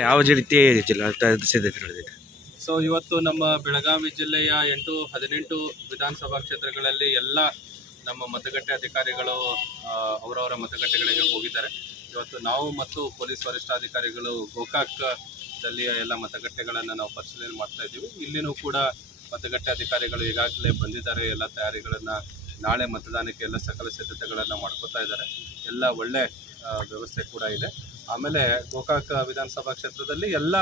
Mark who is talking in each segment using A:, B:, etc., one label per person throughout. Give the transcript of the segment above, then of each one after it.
A: ಯಾವ ರೀತಿ ನಡೆದಿದೆ
B: ಸೊ ಇವತ್ತು ನಮ್ಮ ಬೆಳಗಾವಿ ಜಿಲ್ಲೆಯ ಎಂಟು, ಹದಿನೆಂಟು ವಿಧಾನಸಭಾ ಕ್ಷೇತ್ರಗಳಲ್ಲಿ ಎಲ್ಲ ನಮ್ಮ ಮತಗಟ್ಟೆ ಅಧಿಕಾರಿಗಳು ಅವರವರ ಮತಗಟ್ಟೆಗಳಿಗೆ ಹೋಗಿದ್ದಾರೆ. ಇವತ್ತು ನಾವು ಮತ್ತು ಪೊಲೀಸ್ ವರಿಷ್ಠಾಧಿಕಾರಿಗಳು ಗೋಕಾಕ್ದಲ್ಲಿಯ ಎಲ್ಲ ಮತಗಟ್ಟೆಗಳನ್ನು ನಾವು ಪರಿಶೀಲನೆ ಮಾಡ್ತಾ ಇದ್ದೀವಿ. ಇಲ್ಲಿನೂ ಕೂಡ ಮತಗಟ್ಟೆ ಅಧಿಕಾರಿಗಳು ಈಗಾಗಲೇ ಬಂದಿದ್ದಾರೆ. ಎಲ್ಲ ತಯಾರಿಗಳನ್ನು ನಾಳೆ ಮತದಾನಕ್ಕೆ ಎಲ್ಲ ಸಕಲ ಸಿದ್ಧತೆಗಳನ್ನು ಮಾಡ್ಕೋತಾ ಇದ್ದಾರೆ. ಎಲ್ಲ ಒಳ್ಳೆ ವ್ಯವಸ್ಥೆ ಕೂಡ ಇದೆ. ಆಮೇಲೆ ಗೋಕಾಕ್ ವಿಧಾನಸಭಾ ಕ್ಷೇತ್ರದಲ್ಲಿ ಎಲ್ಲ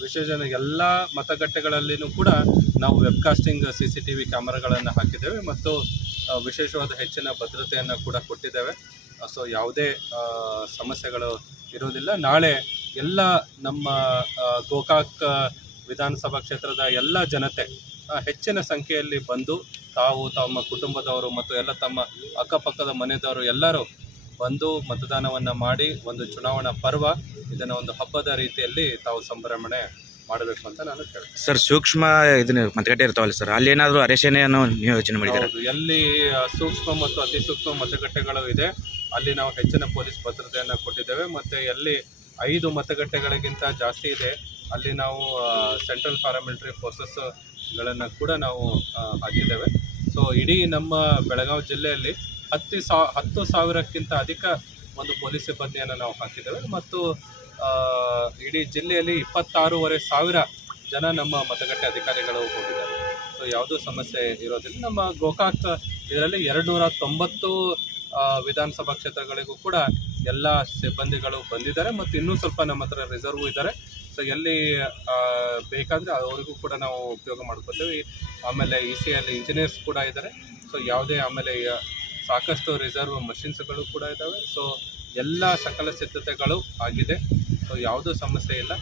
B: ವಿಶೇಷ ಎಲ್ಲ ಮತಗಟ್ಟೆಗಳಲ್ಲಿಯೂ ಕೂಡ ನಾವು webcasting C C T V ಕ್ಯಾಮರಾಗಳನ್ನು ಹಾಕಿದ್ದೇವೆ ಮತ್ತು ವಿಶೇಷವಾದ ಹೆಚ್ಚಿನ ಭದ್ರತೆಯನ್ನು ಕೂಡ ಕೊಟ್ಟಿದ್ದೇವೆ. ಸೊ ಯಾವುದೇ ಸಮಸ್ಯೆಗಳು ಇರೋದಿಲ್ಲ. ನಾಳೆ ಎಲ್ಲ ನಮ್ಮ ಗೋಕಾಕ್ ವಿಧಾನಸಭಾ ಕ್ಷೇತ್ರದ ಎಲ್ಲ ಜನತೆ ಹೆಚ್ಚಿನ ಸಂಖ್ಯೆಯಲ್ಲಿ ಬಂದು ತಾವು ತಮ್ಮ ಕುಟುಂಬದವರು ಮತ್ತು ಎಲ್ಲ ತಮ್ಮ ಅಕ್ಕಪಕ್ಕದ ಮನೆಯವರು ಎಲ್ಲರೂ ಬಂದು ಮತದಾನವನ್ನು ಮಾಡಿ ಒಂದು ಚುನಾವಣಾ ಪರ್ವ ಇದನ್ನು ಒಂದು ಹಬ್ಬದ ರೀತಿಯಲ್ಲಿ ತಾವು ಸಂಭ್ರಮಣೆ ಮಾಡಬೇಕು ಅಂತ ನಾನು ಕೇಳ್ತೀನಿ.
A: ಸರ್ ಸೂಕ್ಷ್ಮ ಇದನ್ನ ಮತಗಟ್ಟೆ ಇರ್ತಾವಲ್ಲ ಸರ್ ಅಲ್ಲಿ ಏನಾದರೂ ಅರೆಸೇನೆಯನ್ನು ನಿಯೋಜನೆ ಮಾಡಿದ್ದಾರೆ?
B: ಹೌದು ಎಲ್ಲಿ ಸೂಕ್ಷ್ಮ ಮತ್ತು ಅತಿ ಸೂಕ್ಷ್ಮ ಮತಗಟ್ಟೆಗಳು ಇದೆ ಅಲ್ಲಿ ನಾವು ಹೆಚ್ಚಿನ ಪೊಲೀಸ್ ಭದ್ರತೆಯನ್ನು ಕೊಟ್ಟಿದ್ದೇವೆ ಮತ್ತು ಎಲ್ಲಿ ಐದು ಮತಗಟ್ಟೆಗಳಿಗಿಂತ ಜಾಸ್ತಿ ಇದೆ ಅಲ್ಲಿ ನಾವು ಸೆಂಟ್ರಲ್ ಪ್ಯಾರಾಮಿಲಿಟರಿ ಫೋರ್ಸಸ್ಗಳನ್ನು ಕೂಡ ನಾವು ಹಾಕಿದ್ದೇವೆ. ಸೊ ಇಡೀ ನಮ್ಮ ಬೆಳಗಾವಿ ಜಿಲ್ಲೆಯಲ್ಲಿ ಹತ್ತು ಸಾ, ಹತ್ತು ಸಾವಿರಕ್ಕಿಂತ ಅಧಿಕ ಒಂದು ಪೊಲೀಸ್ ಸಿಬ್ಬಂದಿಯನ್ನು ನಾವು ಹಾಕಿದ್ದೇವೆ. ಮತ್ತು ಇಡೀ ಜಿಲ್ಲೆಯಲ್ಲಿ ಇಪ್ಪತ್ತಾರೂವರೆ ಸಾವಿರ ಜನ ನಮ್ಮ ಮತಗಟ್ಟೆ ಅಧಿಕಾರಿಗಳು ಹೋಗಿದ್ದಾರೆ. ಸೊ ಯಾವುದೂ ಸಮಸ್ಯೆ ಇರೋದಿಲ್ಲ. ನಮ್ಮ ಗೋಕಾಕ್ ಇದರಲ್ಲಿ ಎರಡು ನೂರ ತೊಂಬತ್ತು ವಿಧಾನಸಭಾ ಕ್ಷೇತ್ರಗಳಿಗೂ ಕೂಡ ಎಲ್ಲ ಸಿಬ್ಬಂದಿಗಳು ಬಂದಿದ್ದಾರೆ. ಮತ್ತು ಇನ್ನೂ ಸ್ವಲ್ಪ ನಮ್ಮ ಹತ್ರ ರಿಸರ್ವ್ ಇದ್ದಾರೆ. ಸೊ ಎಲ್ಲಿ ಬೇಕಾದರೆ ಅವರಿಗೂ ಕೂಡ ನಾವು ಉಪಯೋಗ ಮಾಡ್ಕೊತೀವಿ ಆಮೇಲೆ ಇ ಸಿ ಅಲ್ಲಿ ಇಂಜಿನಿಯರ್ಸ್ ಕೂಡ ಇದ್ದಾರೆ. ಸೊ ಯಾವುದೇ ಆಮೇಲೆ ಸಾಕಷ್ಟು ರಿಸರ್ವ್ ಮಷಿನ್ಸ್ಗಳು ಕೂಡ ಇದ್ದಾವೆ ಸೊ ಎಲ್ಲ ಸಕಲ ಸಿದ್ಧತೆಗಳು ಆಗಿದೆ. ಸೊ ಯಾವುದೂ ಸಮಸ್ಯೆ ಇಲ್ಲ.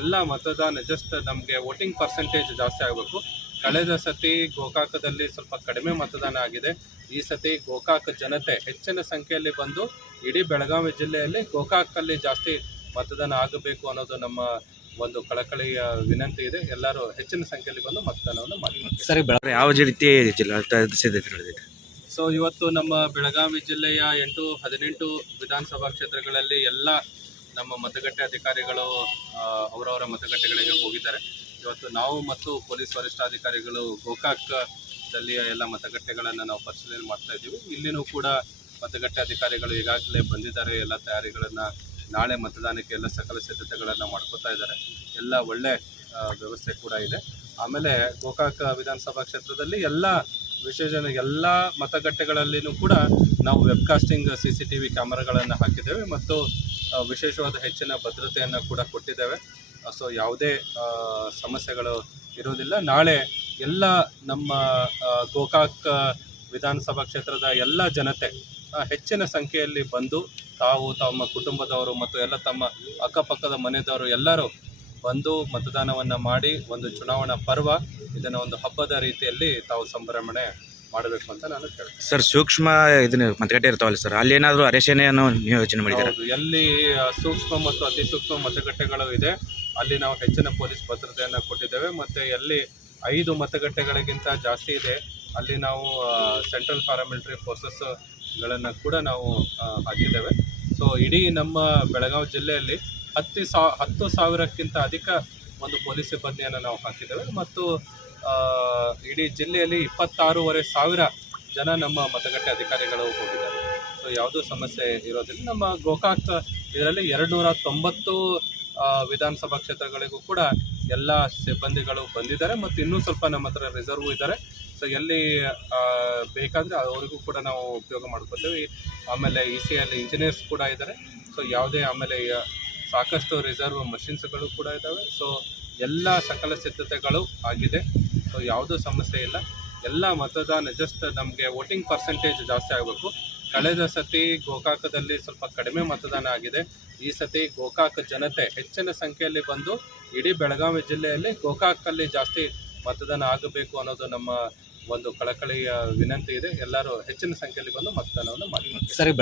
B: ಎಲ್ಲ ಮತದಾನ ಜಸ್ಟ್ ನಮಗೆ ವೋಟಿಂಗ್ ಪರ್ಸೆಂಟೇಜ್ ಜಾಸ್ತಿ ಆಗಬೇಕು. ಕಳೆದ ಸತಿ ಗೋಕಾಕದಲ್ಲಿ ಸ್ವಲ್ಪ ಕಡಿಮೆ ಮತದಾನ ಆಗಿದೆ. ಈ ಸತಿ ಗೋಕಾಕ ಜನತೆ ಹೆಚ್ಚಿನ ಸಂಖ್ಯೆಯಲ್ಲಿ ಬಂದು ಇಡೀ ಬೆಳಗಾವಿ ಜಿಲ್ಲೆಯಲ್ಲಿ ಗೋಕಾಕಲ್ಲಿ ಜಾಸ್ತಿ ಮತದಾನ ಆಗಬೇಕು ಅನ್ನೋದು ನಮ್ಮ ಒಂದು ಕಳಕಳಿಯ ವಿನಂತಿ ಇದೆ. ಎಲ್ಲರೂ ಹೆಚ್ಚಿನ ಸಂಖ್ಯೆಯಲ್ಲಿ ಬಂದು ಮತದಾನವನ್ನು ಮಾಡಿ
A: ಸರಿ ಯಾವ ರೀತಿ ಜಿಲ್ಲಾಡಳಿತ ಸಿದ್ಧತೆ ನಡೆದಿದೆ?
B: ಸೊ ಇವತ್ತು ನಮ್ಮ ಬೆಳಗಾವಿ ಜಿಲ್ಲೆಯ ಎಂಟು, ಹದಿನೆಂಟು ವಿಧಾನಸಭಾ ಕ್ಷೇತ್ರಗಳಲ್ಲಿ ಎಲ್ಲ ನಮ್ಮ ಮತಗಟ್ಟೆ ಅಧಿಕಾರಿಗಳು ಅವರವರ ಮತಗಟ್ಟೆಗಳಿಗೆ ಹೋಗಿದ್ದಾರೆ. ಇವತ್ತು ನಾವು ಮತ್ತು ಪೊಲೀಸ್ ವರಿಷ್ಠಾಧಿಕಾರಿಗಳು ಗೋಕಾಕ್ದಲ್ಲಿಯ ಎಲ್ಲ ಮತಗಟ್ಟೆಗಳನ್ನು ನಾವು ಪರಿಶೀಲನೆ ಮಾಡ್ತಾ ಇದ್ದೀವಿ. ಇಲ್ಲಿನೂ ಕೂಡ ಮತಗಟ್ಟೆ ಅಧಿಕಾರಿಗಳು ಈಗಾಗಲೇ ಬಂದಿದ್ದಾರೆ. ಎಲ್ಲ ತಯಾರಿಗಳನ್ನು ನಾಳೆ ಮತದಾನಕ್ಕೆ ಎಲ್ಲ ಸಕಲ ಸಿದ್ಧತೆಗಳನ್ನು ಮಾಡ್ಕೋತಾ ಇದ್ದಾರೆ. ಎಲ್ಲ ಒಳ್ಳೆ ವ್ಯವಸ್ಥೆ ಕೂಡ ಇದೆ. ಆಮೇಲೆ ಗೋಕಾಕ್ ವಿಧಾನಸಭಾ ಕ್ಷೇತ್ರದಲ್ಲಿ ಎಲ್ಲ ವಿಶೇಷ ಎಲ್ಲ ಮತಗಟ್ಟೆಗಳಲ್ಲಿಯೂ ಕೂಡ ನಾವು webcasting C C T V ಕ್ಯಾಮರಾಗಳನ್ನು ಹಾಕಿದ್ದೇವೆ ಮತ್ತು ವಿಶೇಷವಾದ ಹೆಚ್ಚಿನ ಭದ್ರತೆಯನ್ನು ಕೂಡ ಕೊಟ್ಟಿದ್ದೇವೆ. ಸೊ ಯಾವುದೇ ಸಮಸ್ಯೆಗಳು ಇರೋದಿಲ್ಲ. ನಾಳೆ ಎಲ್ಲ ನಮ್ಮ ಗೋಕಾಕ್ ವಿಧಾನಸಭಾ ಕ್ಷೇತ್ರದ ಎಲ್ಲ ಜನತೆ ಹೆಚ್ಚಿನ ಸಂಖ್ಯೆಯಲ್ಲಿ ಬಂದು ತಾವು ತಮ್ಮ ಕುಟುಂಬದವರು ಮತ್ತು ಎಲ್ಲ ತಮ್ಮ ಅಕ್ಕಪಕ್ಕದ ಮನೆಯವರು ಎಲ್ಲರೂ ಬಂದು ಮತದಾನವನ್ನು ಮಾಡಿ ಒಂದು ಚುನಾವಣಾ ಪರ್ವ ಇದನ್ನು ಒಂದು ಹಬ್ಬದ ರೀತಿಯಲ್ಲಿ ತಾವು ಸಂಭ್ರಮಣೆ ಮಾಡಬೇಕು ಅಂತ ನಾನು ಕೇಳ್ತೀನಿ.
A: ಸರ್ ಸೂಕ್ಷ್ಮ ಇದನ್ನ ಮತಗಟ್ಟೆ ಇರ್ತಾವಲ್ಲ ಸರ್ ಅಲ್ಲಿ ಏನಾದರೂ ಅರೆಸೇನೆಯನ್ನು ನಿಯೋಜನೆ ಮಾಡಿದ್ದಾರೆ?
B: ಹೌದು ಎಲ್ಲಿ ಸೂಕ್ಷ್ಮ ಮತ್ತು ಅತಿ ಸೂಕ್ಷ್ಮ ಮತಗಟ್ಟೆಗಳು ಇದೆ ಅಲ್ಲಿ ನಾವು ಹೆಚ್ಚಿನ ಪೊಲೀಸ್ ಭದ್ರತೆಯನ್ನು ಕೊಟ್ಟಿದ್ದೇವೆ ಮತ್ತು ಎಲ್ಲಿ ಐದು ಮತಗಟ್ಟೆಗಳಿಗಿಂತ ಜಾಸ್ತಿ ಇದೆ ಅಲ್ಲಿ ನಾವು ಸೆಂಟ್ರಲ್ ಪ್ಯಾರಾಮಿಲಿಟರಿ ಫೋರ್ಸಸ್ಗಳನ್ನು ಕೂಡ ನಾವು ಹಾಕಿದ್ದೇವೆ. ಸೊ ಇಡೀ ನಮ್ಮ ಬೆಳಗಾವಿ ಜಿಲ್ಲೆಯಲ್ಲಿ ಹತ್ತು ಸಾ, ಹತ್ತು ಸಾವಿರಕ್ಕಿಂತ ಅಧಿಕ ಒಂದು ಪೊಲೀಸ್ ಸಿಬ್ಬಂದಿಯನ್ನು ನಾವು ಹಾಕಿದ್ದೇವೆ. ಮತ್ತು ಇಡೀ ಜಿಲ್ಲೆಯಲ್ಲಿ ಇಪ್ಪತ್ತಾರೂವರೆ ಸಾವಿರ ಜನ ನಮ್ಮ ಮತಗಟ್ಟೆ ಅಧಿಕಾರಿಗಳು ಹೋಗಿದ್ದಾರೆ. ಸೊ, ಯಾವುದೂ ಸಮಸ್ಯೆ ಇರೋದಿಲ್ಲ. ನಮ್ಮ ಗೋಕಾಕ್ ಇದರಲ್ಲಿ ಎರಡು ನೂರ ತೊಂಬತ್ತು ವಿಧಾನಸಭಾ ಕ್ಷೇತ್ರಗಳಿಗೂ ಕೂಡ ಎಲ್ಲ ಸಿಬ್ಬಂದಿಗಳು ಬಂದಿದ್ದಾರೆ. ಮತ್ತು ಇನ್ನೂ ಸ್ವಲ್ಪ ನಮ್ಮ ಹತ್ರ ರಿಸರ್ವ್ ಇದ್ದಾರೆ. ಸೊ, ಎಲ್ಲಿ ಬೇಕಾದರೆ ಅವರಿಗೂ ಕೂಡ ನಾವು ಉಪಯೋಗ ಮಾಡ್ಕೊತೀವಿ ಆಮೇಲೆ ಇ ಸಿ ಅಲ್ಲಿ ಇಂಜಿನಿಯರ್ಸ್ ಕೂಡ ಇದ್ದಾರೆ. ಸೊ, ಯಾವುದೇ ಆಮೇಲೆ ಸಾಕಷ್ಟು ರಿಸರ್ವ್ ಮಷಿನ್ಸ್ಗಳು ಕೂಡ ಇದ್ದಾವೆ ಸೊ ಎಲ್ಲ ಸಕಲ ಸಿದ್ಧತೆಗಳು ಆಗಿದೆ. ಸೊ ಯಾವುದೂ ಸಮಸ್ಯೆ ಇಲ್ಲ. ಎಲ್ಲ ಮತದಾನ ಜಸ್ಟ್ ನಮಗೆ ವೋಟಿಂಗ್ ಪರ್ಸೆಂಟೇಜ್ ಜಾಸ್ತಿ ಆಗಬೇಕು. ಕಳೆದ ಸತಿ ಗೋಕಾಕದಲ್ಲಿ ಸ್ವಲ್ಪ ಕಡಿಮೆ ಮತದಾನ ಆಗಿದೆ. ಈ ಸತಿ ಗೋಕಾಕ ಜನತೆ ಹೆಚ್ಚಿನ ಸಂಖ್ಯೆಯಲ್ಲಿ ಬಂದು ಇಡೀ ಬೆಳಗಾವಿ ಜಿಲ್ಲೆಯಲ್ಲಿ ಗೋಕಾಕಲ್ಲಿ ಜಾಸ್ತಿ ಮತದಾನ ಆಗಬೇಕು ಅನ್ನೋದು ನಮ್ಮ ಒಂದು ಕಳಕಳಿಯ ವಿನಂತಿ ಇದೆ. ಎಲ್ಲರೂ ಹೆಚ್ಚಿನ ಸಂಖ್ಯೆಯಲ್ಲಿ ಬಂದು ಮತದಾನವನ್ನು ಮಾಡಿ
A: ಸರ್